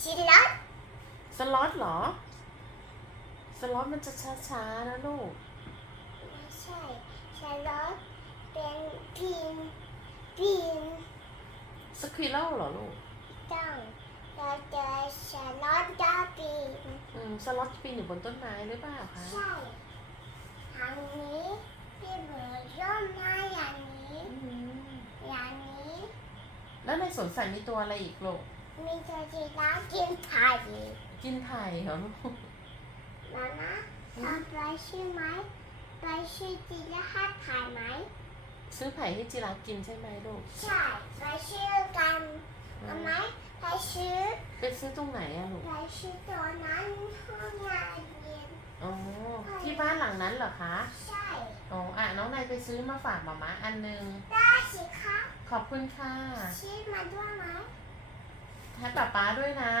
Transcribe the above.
ชิลล็อตสล็อตเหรอ สล็อตมันจะช้าๆนะลูก ไม่ใช่สล็อตเป็นพินพินสควิลเลเหรอลูก ต้องเราจะสล็อตดาวพินอืม สล็อตปีนอยู่บนต้นไม้หรือเปล่าคะ ใช่ทางนี้ที่เหมือนร่มไม้อย่างนี้ อย่างนี้ แล้วในสวนสัตว์มีตัวอะไรอีกลูก มีตัวจีราฟกินไผ่กินไผ่เหรอลูกแล้วนะทำไปชื่อไหมไปชื่อจีราฟไผ่ไหม ซื้อไผ่ให้จิราฟกินใช่ไหมลูก ใช่ไปชื่อกันเอาไหมไปชื่อไปซื้อตรงไหนอะลูกไปชื่อตัวนั้นห้องงานเย็นอ๋อที่บ้านหลังนั้นเหรอคะ ใช่อ๋ออะน้องนายไปซื้อมาฝากหมาม่าอันหนึงได้สิคะขอบคุณค่ะชื่อมาด้วยไหม ให้ป๊าป๊าด้วยนะ